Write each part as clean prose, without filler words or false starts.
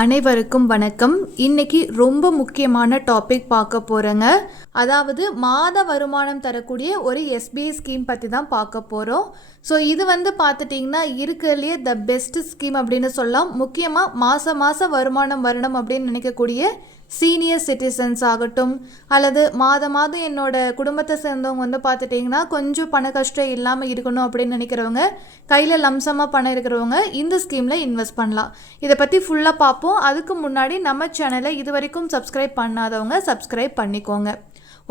அனைவருக்கும் வணக்கம். இன்னைக்கு ரொம்ப முக்கியமான டாபிக் பார்க்க போகிறேங்க. அதாவது மாத வருமானம் தரக்கூடிய ஒரு எஸ்பிஐ ஸ்கீம் பற்றி தான் பார்க்க போகிறோம். ஸோ இது பார்த்துட்டிங்கன்னா இருக்கிறதுலையே த பெஸ்ட் ஸ்கீம் அப்படின்னு சொல்லலாம். முக்கியமாக மாதம் வருமானம் வரணும் அப்படின்னு நினைக்கக்கூடிய சீனியர் சிட்டிசன்ஸ் ஆகட்டும், அல்லது மாதம் என்னோட குடும்பத்தை சேர்ந்தவங்க பார்த்துட்டிங்கன்னா கொஞ்சம் பண கஷ்டம் இல்லாமல் இருக்கணும் அப்படின்னு நினைக்கிறவங்க, கையில் லம்சமாக பணம் இருக்கிறவங்க இந்த ஸ்கீமில் இன்வெஸ்ட் பண்ணலாம். இதை பற்றி ஃபுல்லாக பார்ப்போம். அதுக்கு முன்னாடி நம்ம சேனலை இது வரைக்கும் சப்ஸ்கிரைப் பண்ணாதவங்க சப்ஸ்கிரைப் பண்ணிக்கோங்க.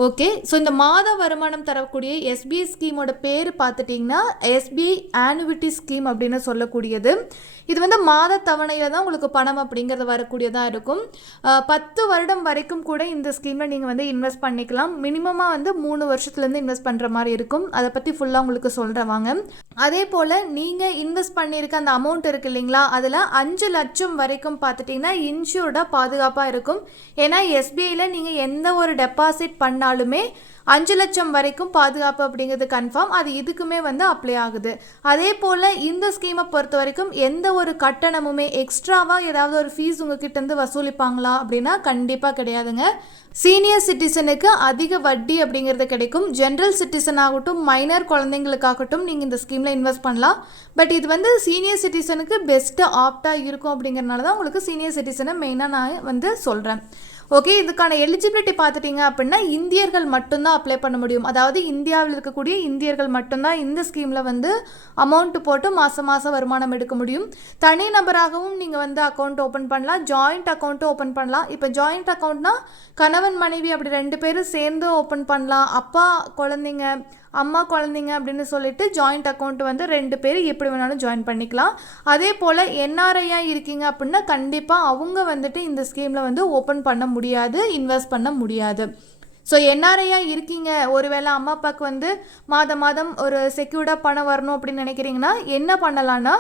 ஓகே, ஸோ இந்த மாத வருமானம் தரக்கூடிய எஸ்பிஐ ஸ்கீமோட பேர் பார்த்துட்டிங்கன்னா எஸ்பிஐ ஆனுவிட்டி ஸ்கீம் அப்படின்னு சொல்லக்கூடியது. இது மாத தவணையில் தான் உங்களுக்கு பணம் அப்படிங்கிறது வரக்கூடியதாக இருக்கும். 10 வருடம் வரைக்கும் கூட இந்த ஸ்கீமில் நீங்கள் இன்வெஸ்ட் பண்ணிக்கலாம். மினிமமாக 3 வருஷத்துலேருந்து இன்வெஸ்ட் பண்ணுற மாதிரி இருக்கும். அதை பற்றி ஃபுல்லாக உங்களுக்கு சொல்கிறவாங்க. அதே போல் நீங்கள் இன்வெஸ்ட் பண்ணியிருக்க அந்த அமௌண்ட் இருக்குது இல்லைங்களா, அதில் 5 லட்சம் வரைக்கும் பார்த்துட்டிங்கன்னா இன்சூர்டாக பாதுகாப்பாக இருக்கும். ஏன்னா எஸ்பிஐயில் நீங்கள் எந்த ஒரு டெபாசிட் பண்ணாலுமே 5 லட்சம் வரைக்கும் பாதுகாப்பு அப்படிங்கிறது கன்ஃபார்ம். அது இதுக்குமே அப்ளை ஆகுது. அதே போல் இந்த ஸ்கீமை பொறுத்த வரைக்கும் எந்த ஒரு கட்டணமுமே எக்ஸ்ட்ராவாக ஏதாவது ஒரு ஃபீஸ் உங்ககிட்ட வசூலிப்பாங்களா அப்படின்னா கண்டிப்பாக கிடையாதுங்க. சீனியர் சிட்டிசனுக்கு அதிக வட்டி அப்படிங்கிறது கிடைக்கும். ஜென்ரல் சிட்டிசன் ஆகட்டும், மைனர் குழந்தைங்களுக்காகட்டும் நீங்கள் இந்த ஸ்கீமில் இன்வெஸ்ட் பண்ணலாம். பட் இது சீனியர் சிட்டிசனுக்கு பெஸ்ட்டு ஆப்டாக இருக்கும் அப்படிங்கிறனால தான் உங்களுக்கு சீனியர் சிட்டிசனை மெயினாக நான் சொல்கிறேன். ஓகே, இதுக்கான எலிஜிபிலிட்டி பார்த்துட்டிங்க அப்படின்னா இந்தியர்கள் மட்டும்தான் அப்ளை பண்ண முடியும். அதாவது இந்தியாவில் இருக்கக்கூடிய இந்தியர்கள் மட்டும்தான் இந்த ஸ்கீமில் அமௌண்ட் போட்டு மாதம் வருமானம் எடுக்க முடியும். தனி நபராகவும் நீங்கள் அக்கௌண்ட் ஓப்பன் பண்ணலாம், ஜாயிண்ட் அக்கௌண்ட்டும் ஓப்பன் பண்ணலாம். இப்போ ஜாயிண்ட் அக்கௌண்ட்னா கணவன் மனைவி அப்படி 2 பேரும் சேர்ந்து ஓப்பன் பண்ணலாம். அப்பா குழந்தைங்க, அம்மா குழந்தைங்க அப்படின்னு சொல்லிட்டு ஜாயிண்ட் அக்கௌண்ட் 2 பேர் எப்படி வேணாலும் ஜாயின் பண்ணிக்கலாம். அதே போல் என்ஆர்ஐயாக இருக்கீங்க அப்படின்னா கண்டிப்பாக அவங்க இந்த ஸ்கீமில் ஓப்பன் பண்ண முடியாது, இன்வெஸ்ட் பண்ண முடியாது. ஸோ என்ஆர்ஐயாக இருக்கீங்க, ஒருவேளை அம்மா அப்பாவுக்கு மாதம் ஒரு செக்யூர்டாக பணம் வரணும் அப்படின்னு நினைக்கிறீங்கன்னா என்ன பண்ணலான்னா,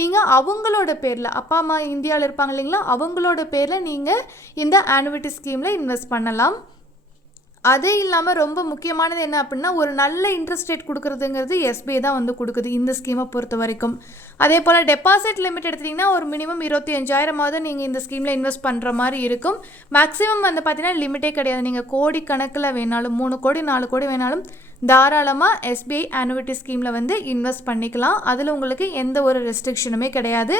நீங்கள் அவங்களோட பேரில், அப்பா அம்மா இந்தியாவில் இருப்பாங்க இல்லைங்களா, அவங்களோட பேரில் நீங்கள் இந்த ஆனுவிட்டி ஸ்கீமில் இன்வெஸ்ட் பண்ணலாம். அதே இல்லாமல் ரொம்ப முக்கியமானது என்ன அப்படின்னா, ஒரு நல்ல இன்ட்ரெஸ்ட் ரேட் கொடுக்குறதுங்கிறது எஸ்பிஐ தான் கொடுக்குது இந்த ஸ்கீமை பொறுத்த வரைக்கும். அதே போல் டெபாசிட் லிமிட் எடுத்திங்கன்னா ஒரு மினிமம் 25,000 நீங்கள் இந்த ஸ்கீமில் இன்வெஸ்ட் பண்ணுற மாதிரி இருக்கும். மேக்ஸிமம் பார்த்தீங்கன்னா லிமிட்டே கிடையாது. நீங்கள் கோடி கணக்கில் வேணாலும் 3 கோடி 4 கோடி வேணாலும் தாராளமாக எஸ்பிஐ ஆனுவிட்டி ஸ்கீமில் இன்வெஸ்ட் பண்ணிக்கலாம். அதில் உங்களுக்கு எந்த ஒரு ரெஸ்ட்ரிக்ஷனுமே கிடையாது.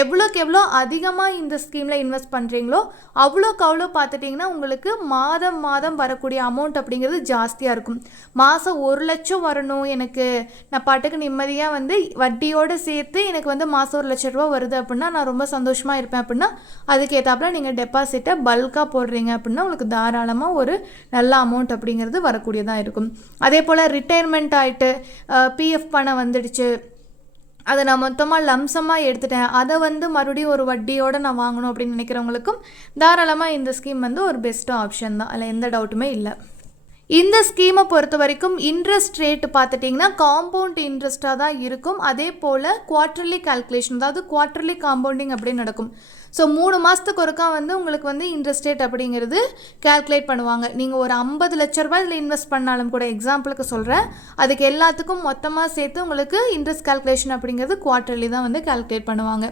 எவ்வளோக்கு எவ்வளோ அதிகமாக இந்த ஸ்கீமில் இன்வெஸ்ட் பண்ணுறீங்களோ அவ்வளோக்கு அவ்வளோ பார்த்துட்டிங்கன்னா உங்களுக்கு மாதம் வரக்கூடிய அமௌண்ட் அப்படிங்கிறது ஜாஸ்தியாக இருக்கும். மாதம் 1 லட்சம் வரணும் எனக்கு, நான் பாட்டுக்கு நிம்மதியாக வட்டியோடு சேர்த்து எனக்கு மாதம் 1 லட்ச ரூபா வருது அப்படின்னா நான் ரொம்ப சந்தோஷமாக இருப்பேன் அப்படின்னா அதுக்கு ஏற்றாப்புல நீங்கள் டெபாசிட்டை பல்காக போடுறீங்க அப்படின்னா உங்களுக்கு தாராளமாக ஒரு நல்ல அமௌண்ட் அப்படிங்கிறது வரக்கூடியதாக இருக்கும். அதே போல் ரிட்டையர்மெண்ட் ஆகிட்டு பிஎஃப் பணம் வந்துடுச்சு, அதை நான் மொத்தமாக லம்சமாக எடுத்துட்டேன், அதை மறுபடியும் ஒரு வட்டியோடு நான் வாங்கணும் அப்படின்னு நினைக்கிறவங்களுக்கும் தாராளமாக இந்த ஸ்கீம் ஒரு பெஸ்ட் ஆப்ஷன் தான், அதில் எந்த டவுட்டுமே இல்லை. இந்த ஸ்கீமை பொறுத்த வரைக்கும் இன்ட்ரெஸ்ட் ரேட்டு பார்த்துட்டிங்கன்னா காம்பவுண்ட் இன்ட்ரெஸ்ட்டாக தான் இருக்கும். அதே போல் குவார்ட்டர்லி கால்குலேஷன், அதாவது குவார்ட்டர்லி காம்பவுண்டிங் அப்படின்னு நடக்கும். ஸோ 3 மாதத்துக்கு ஒருக்கா உங்களுக்கு இன்ட்ரெஸ்ட் ரேட் அப்படிங்கிறது கால்குலேட் பண்ணுவாங்க. நீங்கள் ஒரு 50 லட்ச ரூபாய் இதில் இன்வெஸ்ட் பண்ணாலும் கூட, எக்ஸாம்பிளுக்கு சொல்கிறேன், அதுக்கு எல்லாத்துக்கும் மொத்தமாக சேர்த்து உங்களுக்கு இன்ட்ரெஸ்ட் கால்குலேஷன் அப்படிங்கிறது குவார்ட்டர்லி தான் கால்குலேட் பண்ணுவாங்க.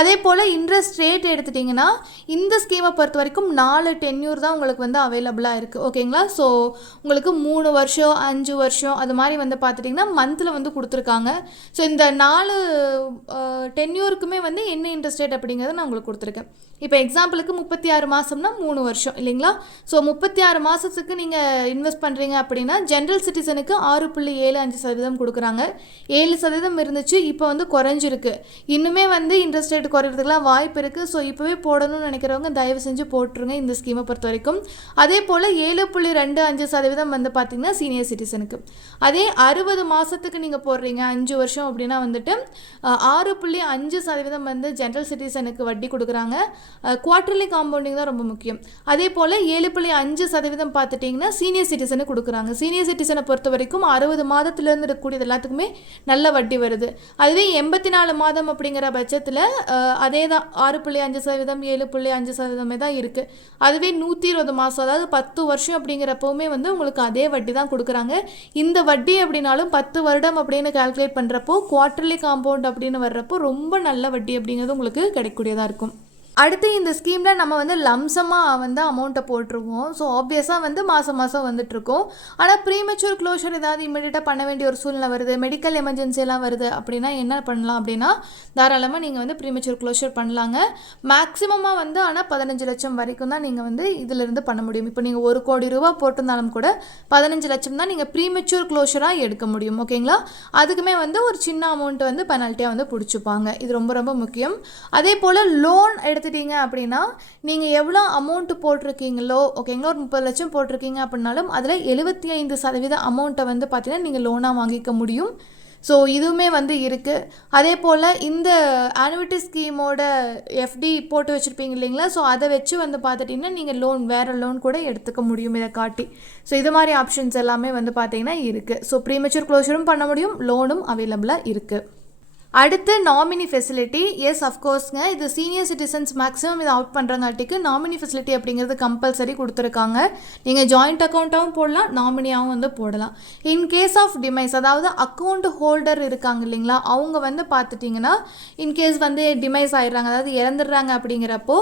அதே போல் இன்ட்ரெஸ்ட் ரேட் எடுத்துட்டிங்கன்னா இந்த ஸ்கீமை பொறுத்த வரைக்கும் 4 டென்யூர் தான் உங்களுக்கு அவைலபிளாக இருக்குது. ஓகேங்களா? ஸோ உங்களுக்கு 3 வருஷம் 5 வருஷம் அது மாதிரி பார்த்துட்டிங்கன்னா மந்தில் கொடுத்துருக்காங்க. ஸோ இந்த 4 டென்யூருக்குமே என்ன இன்ட்ரெஸ்ட் ரேட் அப்படிங்கிறத நான் உங்களுக்கு கொடுத்துருக்கேன். இப்போ எக்ஸாம்பிளுக்கு 36 மாதம்னா 3 வருஷம் இல்லைங்களா? ஸோ 36 மாதத்துக்கு நீங்கள் இன்வெஸ்ட் பண்ணுறீங்க அப்படின்னா ஜென்ரல் சிட்டிசனுக்கு 6.75% கொடுக்குறாங்க. 7% இருந்துச்சு, இப்போ குறைஞ்சிருக்கு. இன்னுமே இன்ட்ரெஸ்ட் ரேட் குறையிறதுக்குலாம் வாய்ப்பு இருக்குது. ஸோ இப்போவே போடணும்னு நினைக்கிறவங்க தயவு செஞ்சு போட்டுருங்க இந்த ஸ்கீமை பொறுத்த வரைக்கும். அதே போல் 7.25% பார்த்திங்கன்னா சீனியர் சிட்டிசனுக்கு. அதே 60 மாதத்துக்கு நீங்கள் போடுறீங்க 5 வருஷம் அப்படின்னா 6.5% ஜென்ரல் சிட்டிசனுக்கு வட்டி கொடுக்குறாங்க. குவார்ட்டர்லி காம்பவுண்டிங் தான் ரொம்ப முக்கியம். அதே போல் 7.5% பார்த்துட்டிங்கன்னா சீனியர் சிட்டிசனுக்கு கொடுக்குறாங்க. சீனியர் சிட்டிசனை பொறுத்த வரைக்கும் 60 மாதத்துலேருந்து இருக்கக்கூடியது எல்லாத்துக்குமே நல்ல வட்டி வருது. அதுவே 84 மாதம் அப்படிங்கிற பட்சத்தில் அதே தான் 6.5% 7.5% தான் இருக்குது. அதுவே 120 மாதம், அதாவது 10 வருஷம் அப்படிங்கிறப்பவுமே உங்களுக்கு அதே வட்டி தான் கொடுக்குறாங்க. இந்த வட்டி அப்படின்னாலும் 10 வருடம் அப்படின்னு கால்குலேட் பண்ணுறப்போ குவார்ட்டர்லி காம்பவுண்ட் அப்படின்னு வர்றப்போ ரொம்ப நல்ல வட்டி அப்படிங்கிறது உங்களுக்கு கிடைக்கக்கூடியதாக இருக்கும். அடுத்து இந்த ஸ்கீமில் நம்ம வந்து லம்சமாக வந்து அமௌண்ட்டை போட்டுருவோம். ஸோ ஆப்வியஸாக வந்து மாதம் மாதம் வந்துட்டுருக்கோம். ஆனால் ப்ரீமெச்சூர் க்ளோஷர் ஏதாவது இமீடியட்டாக பண்ண வேண்டிய ஒரு சூழ்நிலை வருது, மெடிக்கல் எமர்ஜென்சியெல்லாம் வருது அப்படின்னா என்ன பண்ணலாம் அப்படின்னா, தாராளமாக நீங்கள் வந்து ப்ரீமெச்சூர் க்ளோஷர் பண்ணலாங்க. மேக்ஸிமமாக வந்து ஆனால் 15 லட்சம் வரைக்கும் தான் நீங்கள் வந்து இதிலிருந்து பண்ண முடியும். இப்போ நீங்கள் 1 கோடி ரூபா போட்டிருந்தாலும் கூட 15 லட்சம் தான் நீங்கள் ப்ரீமெச்சூர் க்ளோஷராக எடுக்க முடியும். ஓகேங்களா? அதுக்குமே வந்து ஒரு சின்ன அமௌண்ட் வந்து பெனால்ட்டியாக வந்து பிடிச்சிப்பாங்க. இது ரொம்ப ரொம்ப முக்கியம். அதே போல் லோன் எடுத்துட்டீங்க அப்படின்னா நீங்கள் எவ்வளோ அமௌண்ட்டு போட்டிருக்கீங்களோ, ஓகேங்களா, ஒரு 30 லட்சம் போட்டிருக்கீங்க அப்படின்னாலும் அதில் 75% அமௌண்ட்டை வந்து பார்த்தீங்கன்னா நீங்கள் லோனாக வாங்கிக்க முடியும். ஸோ இதுவுமே வந்து இருக்குது. அதே போல் இந்த ஆனுவிட்டி ஸ்கீமோட எஃப்டி போட்டு வச்சுருப்பீங்க இல்லைங்களா, ஸோ அதை வச்சு வந்து பார்த்துட்டிங்கன்னா நீங்கள் வேறு லோன் கூட எடுத்துக்க முடியும் இதை காட்டி. ஸோ இது மாதிரி ஆப்ஷன்ஸ் எல்லாமே வந்து பார்த்தீங்கன்னா இருக்குது. ஸோ ப்ரீமெச்சூர் க்ளோஷரும் பண்ண முடியும், லோனும் அவைலபிளாக இருக்குது. அடுத்து நாமினி ஃபெசிலிட்டி. எஸ் அஃப்கோர்ஸ்ங்க, இது சீனியர் சிட்டிசன்ஸ் மேக்ஸிமம் இதை அவுட் பண்ணுறங்காட்டிக்கு நாமினி ஃபெசிலிட்டி அப்படிங்கிறது கம்பல்சரி கொடுத்துருக்காங்க. நீங்கள் ஜாயிண்ட் அக்கௌண்ட்டாகவும் போடலாம், நாமினியாகவும் வந்து போடலாம். இன் கேஸ் ஆஃப் டிமைஸ், அதாவது அக்கௌண்ட் ஹோல்டர் இருக்காங்க இல்லைங்களா, அவங்க வந்து பார்த்துட்டிங்கன்னா இன்கேஸ் வந்து டிமைஸ் ஆகிடுறாங்க, அதாவது இறந்துடுறாங்க அப்படிங்கிறப்போ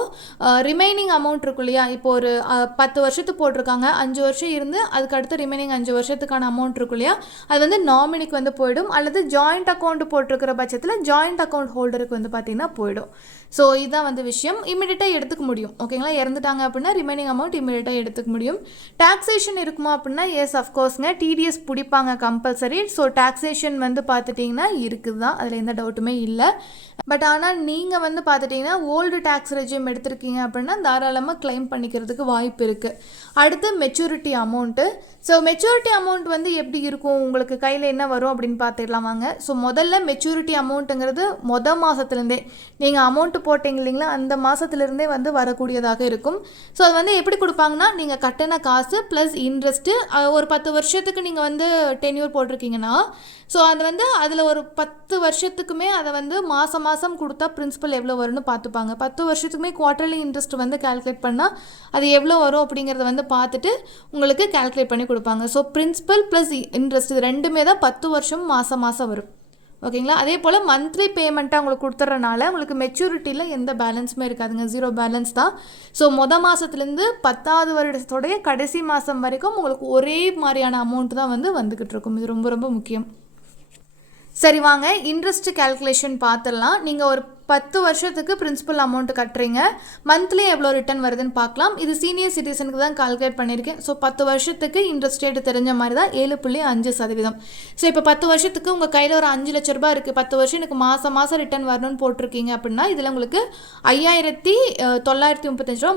ரிமைனிங் அமௌண்ட் இருக்கும் இல்லையா, இப்போ ஒரு 10 வருஷத்துக்கு போட்டிருக்காங்க, 5 வருஷம் இருந்து அதுக்கடுத்து ரிமைனிங் 5 வருஷத்துக்கான அமௌண்ட் இருக்கும் இல்லையா, அது வந்து நாமினிக்கு வந்து போயிடும். அல்லது ஜாயிண்ட் அக்கௌண்ட் போட்டிருக்கிற பட்சத்தில் ஜாயிண்ட் அக்கௌண்ட் ஹோல்டருக்கு வந்து பார்த்தீங்கன்னா போயிடும். ஸோ இதுதான் வந்து விஷயம். இமீடியட்டாக எடுத்துக்க முடியும். ஓகேங்களா? இறந்துட்டாங்க அப்படின்னா ரிமைனிங் அமௌண்ட் இமீடியட்டாக எடுத்துக்க முடியும். டாக்ஸேஷன் இருக்குமா அப்படின்னா எஸ் அஃப்கோர்ஸ்ங்க, டிடிஎஸ் பிடிப்பாங்க கம்பல்சரி. ஸோ டாக்ஸேஷன் வந்து பார்த்துட்டிங்கன்னா இருக்குது தான், அதில் எந்த டவுட்டுமே இல்லை. பட் ஆனால் நீங்கள் வந்து பார்த்துட்டிங்கன்னா ஓல்டு டேக்ஸ் ரெஜிம் எடுத்திருக்கீங்க அப்படின்னா தாராளமாக கிளைம் பண்ணிக்கிறதுக்கு வாய்ப்பு இருக்குது. அடுத்து maturity amount. So maturity amount வந்து எப்படி இருக்கும், உங்களுக்கு கையில் என்ன வரும் அப்படின்னு பார்த்துடலாம் வாங்க. ஸோ முதல்ல மெச்சூரிட்டி அமௌண்ட்டுங்கிறது மாதத்துலேருந்தே நீங்கள் அமௌண்ட்டு போட்டிங்க இல்லைங்களா, அந்த மாதத்துலேருந்தே வந்து வரக்கூடியதாக இருக்கும். ஸோ அது வந்து எப்படி கொடுப்பாங்கன்னா, நீங்கள் கட்டின காசு ப்ளஸ் இன்ட்ரெஸ்ட்டு, ஒரு 10 வருஷத்துக்கு நீங்கள் வந்து டென்யூர் போட்டிருக்கீங்கன்னா, ஸோ அது வந்து அதில் ஒரு 10 வருஷத்துக்குமே அதை வந்து மாதம் கொடுத்தா பிரின்சிபல் எவ்வளோ வரும்னு பார்த்துப்பாங்க. 10 வருஷத்துக்குமே குவார்ட்டர்லி இன்ட்ரெஸ்ட் வந்து கால்குலேட் பண்ணால் அது எவ்வளோ வரும் அப்படிங்கிறத வந்து பார்த்துட்டு உங்களுக்கு கால்குலேட் பண்ணி கொடுப்பாங்க. ஸோ பிரின்சிபல் ப்ளஸ் இன்ட்ரெஸ்ட் இது ரெண்டுமே தான் 10 வருஷம் மாதம் வரும். ஓகேங்களா? அதே போல் மந்த்லி பேமெண்ட்டாக உங்களுக்கு கொடுத்துட்றனால உங்களுக்கு மெச்சூரிட்டியில் எந்த பேலன்ஸுமே இருக்காதுங்க, 0 பேலன்ஸ் தான். ஸோ மாதத்துலேருந்து 10வது வருடத்தோடைய கடைசி மாதம் வரைக்கும் உங்களுக்கு ஒரே மாதிரியான அமௌண்ட் தான் வந்து வந்துக்கிட்டு இருக்கும். இது ரொம்ப ரொம்ப முக்கியம். சரி வாங்க, இன்ட்ரெஸ்ட் கேல்குலேஷன் பார்த்துடலாம். நீங்கள் ஒரு 10 வருஷத்துக்கு பிரின்சிபல் அமௌண்ட் கட்டுறீங்க, மந்த்லி எவ்வளோ ரிட்டர்ன் வருதுன்னு பார்க்கலாம். இது சீனியர் சிட்டிசனுக்கு தான் கால்குலேட் பண்ணியிருக்கேன். ஸோ 10 வருஷத்துக்கு இன்ட்ரெஸ்ட் ரேட்டு தெரிஞ்ச மாதிரி தான் 7.5%. ஸோ இப்போ 10 வருஷத்துக்கு உங்கள் கையில் ஒரு 5 லட்ச ரூபாய் இருக்குது, 10 வருஷம் எனக்கு மாதம் ரிட்டர்ன் வரணும்னு போட்டிருக்கீங்க அப்படின்னா இதில் உங்களுக்கு 5,935 ரூபா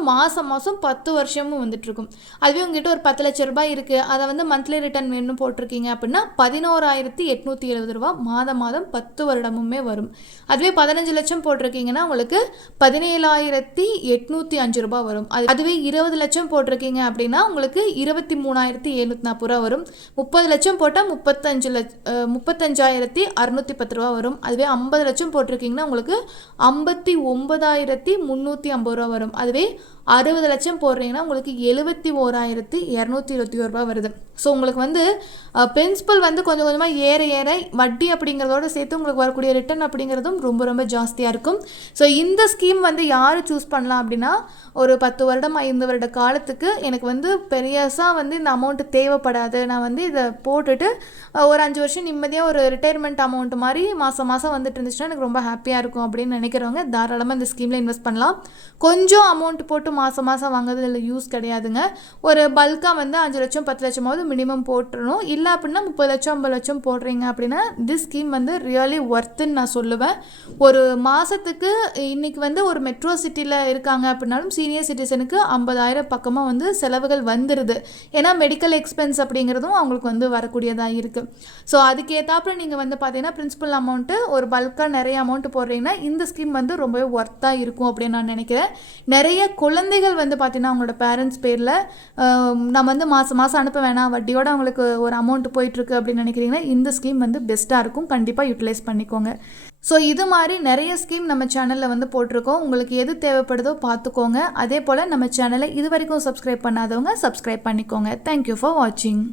மாதம் 10 வருஷமும் வந்துட்டுருக்கும். அதுவே உங்ககிட்ட ஒரு 10 லட்ச ரூபாய் இருக்குது, அதை வந்து மந்த்லி ரிட்டர்ன் வேணும்னு போட்டிருக்கீங்க அப்படின்னா 11,870 ரூபா மாதம் 10 வருடமுமே வரும். அதுவே 15 லட்சம் போட்டிருக்கீங்கன்னா உங்களுக்கு 17,805 ரூபாய் வரும். அதுவே 20 லட்சம் போட்டிருக்கீங்க அப்படின்னா உங்களுக்கு 23,740 ரூபா வரும். 30 லட்சம் போட்டால் 35,610 ரூபா வரும். அதுவே 50 லட்சம் போட்டிருக்கீங்கன்னா உங்களுக்கு 59,350 ரூபா வரும். அதுவே 60 லட்சம் போடுறீங்கன்னா உங்களுக்கு 71,221 ரூபா வருது. ஸோ உங்களுக்கு வந்து பிரின்சிபல் வந்து கொஞ்சம் கொஞ்சமாக ஏற வட்டி அப்படிங்கிறதோட சேர்த்து உங்களுக்கு வரக்கூடிய ரிட்டர்ன் அப்படிங்கிறதும் ரொம்ப ரொம்ப ஜாஸ்தியாக இருக்கும். ஸோ இந்த ஸ்கீம் வந்து யார் சூஸ் பண்ணலாம் அப்படின்னா, ஒரு 10 வருடம் 5 வருட காலத்துக்கு எனக்கு வந்து பெரியசாக வந்து இந்த அமௌண்ட்டு தேவைப்படாது, நான் வந்து இதை போட்டுட்டு ஒரு 5 வருஷம் நிம்மதியாக ஒரு ரிட்டையர்மெண்ட் அமௌண்ட் மாதிரி மாதம் வந்துட்டு இருந்துச்சுன்னா எனக்கு ரொம்ப ஹாப்பியாக இருக்கும் அப்படின்னு நினைக்கிறவங்க தாராளமாக இந்த ஸ்கீமில் இன்வெஸ்ட் பண்ணலாம். கொஞ்சம் அமௌண்ட் போட்டு மாதம் வாங்குறது இதில் யூஸ் கிடையாதுங்க. ஒரு பல்காக வந்து 5 லட்சம் 10 லட்சமாவது மினிமம் போட்டுருணும். இல்லை அப்படின்னா 30 லட்சம் 50 லட்சம் போடுறீங்க அப்படின்னா திஸ் ஸ்கீம் வந்து ரியலி ஒர்த்துன்னு நான் சொல்லுவேன். ஒரு மாதத்துக்கு இன்றைக்கி வந்து ஒரு மெட்ரோ சிட்டியில் இருக்காங்க அப்படின்னாலும் சீனியர் சிட்டிசனுக்கு 50,000 பக்கமாக வந்து செலவுகள் வந்துடுது. ஏன்னா மெடிக்கல் எக்ஸ்பென்ஸ் அப்படிங்கிறதும் அவங்களுக்கு வந்து வரக்கூடியதாக இருக்குது. ஸோ அதுக்கேற்றாப்புல நீங்கள் வந்து பார்த்தீங்கன்னா பிரின்சிபல் அமௌண்ட்டு ஒரு பல்காக நிறைய அமௌண்ட்டு போடுறீங்கன்னா இந்த ஸ்கீம் வந்து ரொம்பவே ஒர்த்தாக இருக்கும் அப்படின்னு நான் நினைக்கிறேன். நிறைய குழந்தைகள் வந்து பார்த்தீங்கன்னா அவங்களோட பேரண்ட்ஸ் பேரில் நம்ம வந்து மாதம் அனுப்ப வேணாம், வட்டியோடு அவங்களுக்கு ஒரு அமௌண்ட் போயிட்டுருக்கு அப்படின்னு நினைக்கிறீங்கன்னா இந்த ஸ்கீம் வந்து பெஸ்ட்டாக இருக்கும். கண்டிப்பாக யூட்டிலைஸ் பண்ணிக்கோங்க. ஸோ இது மாதிரி நிறைய ஸ்கீம் நம்ம சேனலில் வந்து போட்டிருக்கோம். உங்களுக்கு எது தேவைப்படுதோ பார்த்துக்கோங்க. அதே போல் நம்ம சேனலை இது வரைக்கும் சப்ஸ்கிரைப் பண்ணாதவங்க சப்ஸ்கிரைப் பண்ணிக்கோங்க. தேங்க்யூ ஃபார் வாட்சிங்.